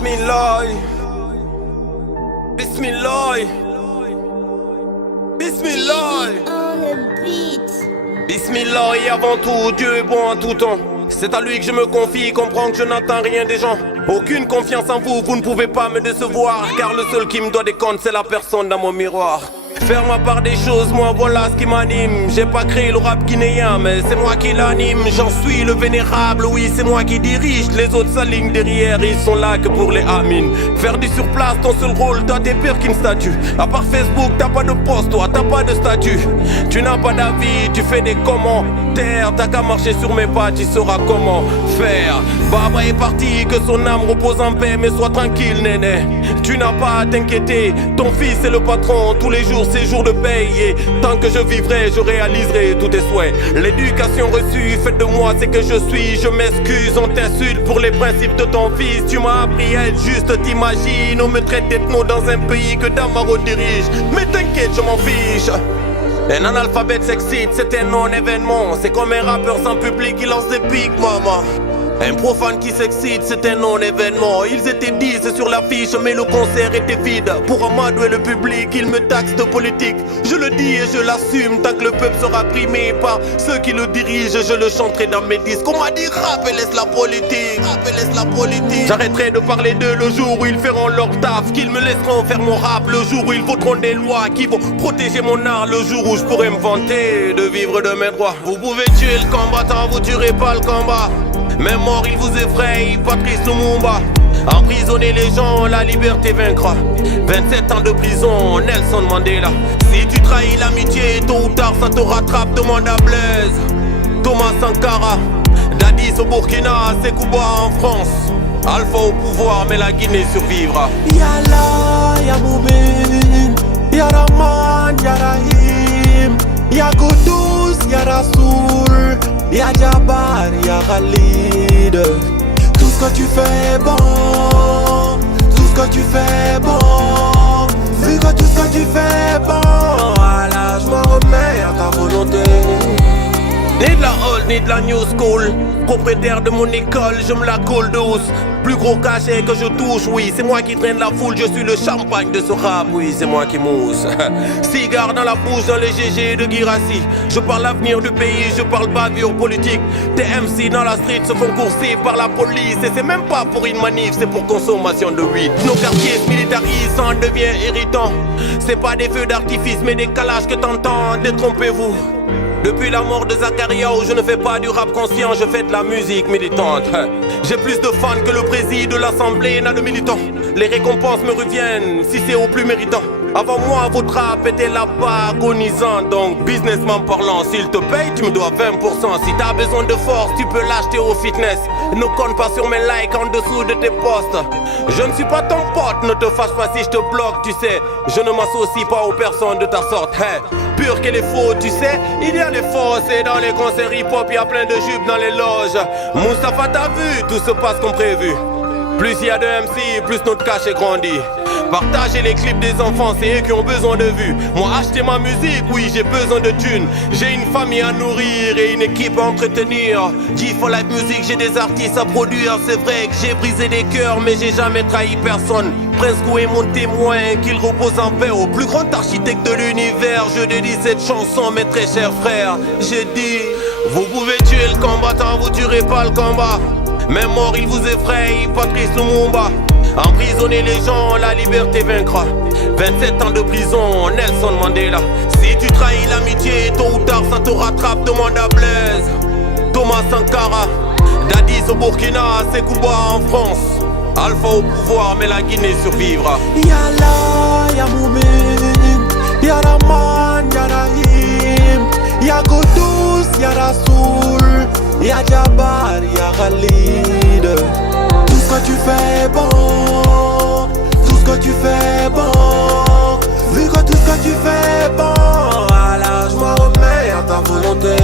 Bismillah, Bismillah, Bismillah, Bismillah et avant tout, Dieu est bon en tout temps. C'est à lui que je me confie, comprends que je n'entends rien des gens. Aucune confiance en vous, vous ne pouvez pas me décevoir. Car le seul qui me doit des comptes, c'est la personne dans mon miroir. Faire ma part des choses, moi voilà ce qui m'anime. J'ai pas créé le rap guinéen, mais c'est moi qui l'anime. J'en suis le vénérable, oui c'est moi qui dirige. Les autres s'alignent derrière, ils sont là que pour les amines. Faire du surplace, ton seul rôle, toi t'es pire qu'une statue. À part Facebook, t'as pas de poste, toi t'as pas de statut. Tu n'as pas d'avis, tu fais des commentaires. T'as qu'à marcher sur mes pas, tu sauras comment faire. Baba est parti, que son âme repose en paix, mais sois tranquille néné. Tu n'as pas à t'inquiéter, ton fils est le patron. Tous les jours c'est jour de paye et tant que je vivrai, je réaliserai tous tes souhaits. L'éducation reçue faite de moi, c'est que je suis. Je m'excuse, on t'insulte pour les principes de ton fils. Tu m'as appris à être juste, t'imagines. On me traite d'ethno dans un pays que Damaro dirige. Mais t'inquiète, je m'en fiche. Un analphabète s'excite, c'est un non-événement. C'est comme un rappeur sans public qui lance des pics, maman. Un profane qui s'excite, c'est un non-événement. Ils étaient 10 sur l'affiche, mais le concert était vide. Pour Amadou et le public, ils me taxent de politique. Je le dis et je l'assume, tant que le peuple sera primé par ceux qui le dirigent, je le chanterai dans mes disques. On m'a dit rap et laisse la politique, rap et laisse la politique. J'arrêterai de parler d'eux le jour où ils feront leur taf, qu'ils me laisseront faire mon rap, le jour où ils voteront des lois qui vont protéger mon art, le jour où je pourrai me vanter de vivre de mes droits. Vous pouvez tuer le combattant, vous tuerez pas le combat. Même mort il vous effraie, Patrice Lumumba. Emprisonner les gens, la liberté vaincra. 27 ans de prison, Nelson Mandela. Si tu trahis l'amitié, tôt ou tard ça te rattrape. Demande à Blaise, Thomas Sankara, Dadis au Burkina, Sekouba en France. Alpha au pouvoir, mais la Guinée survivra. Yallah, ya Moumin, ya Rahman, ya Rahim, ya Goudous, ya Rasoul, ya Jabbar, ya Khalid. Tout ce que tu fais est bon, tout ce que tu fais est bon. Vu que tout ce que tu fais est bon, voilà, je m'en remets à ta volonté. Ni de la old, ni de la new school. Propriétaire de mon école, je me la coule douce. Plus gros cachet que je touche, oui, c'est moi qui traîne la foule. Je suis le champagne de ce rap, oui, c'est moi qui mousse. Cigare dans la bouche, dans les GG de Girassi. Je parle l'avenir du pays, je parle bavure politique. Tes MC dans la street se font courser par la police. Et c'est même pas pour une manif, c'est pour consommation de weed. Nos quartiers se militarisent, ça en devient irritant. C'est pas des feux d'artifice, mais des calages que t'entends. Détrompez-vous. Depuis la mort de Zakaria, où je ne fais pas du rap conscient, je fais de la musique militante. J'ai plus de fans que le président de l'Assemblée n'a de militants. Les récompenses me reviennent si c'est au plus méritant. Avant moi, votre rap était là-bas agonisant. Donc, businessman parlant, s'il te paye, tu me dois 20%. Si t'as besoin de force, tu peux l'acheter au fitness. Ne compte pas sur mes likes en dessous de tes posts. Je ne suis pas ton pote, ne te fâche pas si je te bloque, tu sais. Je ne m'associe pas aux personnes de ta sorte. Hey, pur que les faux, tu sais. Il y a les fausses et dans les concerts hip-hop, il y a plein de jupes dans les loges. Moustapha, t'as vu, tout se passe comme prévu. Plus il y a de MC, plus notre cachet grandit. Partager les clips des enfants, c'est eux qui ont besoin de vues. Moi acheter ma musique, oui j'ai besoin de thunes. J'ai une famille à nourrir et une équipe à entretenir. G for Life Music, j'ai des artistes à produire. C'est vrai que j'ai brisé des cœurs, mais j'ai jamais trahi personne. Presco est mon témoin, qu'il repose en paix. Au plus grand architecte de l'univers, je dédie cette chanson, mes très chers frères. J'ai dit, vous pouvez tuer le combattant, vous tuerez pas le combat. Même mort il vous effraie, Patrice Lumumba. Emprisonner les gens, la liberté vaincra. 27 ans de prison, Nelson Mandela. Si tu trahis l'amitié, tôt ou tard ça te rattrape. Demande à Blaise, Thomas Sankara, Dadis au Burkina, Sekouba en France. Alpha au pouvoir, mais la Guinée survivra. Yallah, ya Moumin, ya Rahman, ya Rahim, ya Goudous, ya Rasoul, ya Jabbar, ya Khalid. Tout ce que tu fais est bon, tout ce que tu fais est bon. Vu que tout ce que tu fais est bon, voilà, je m'en remets à ta volonté.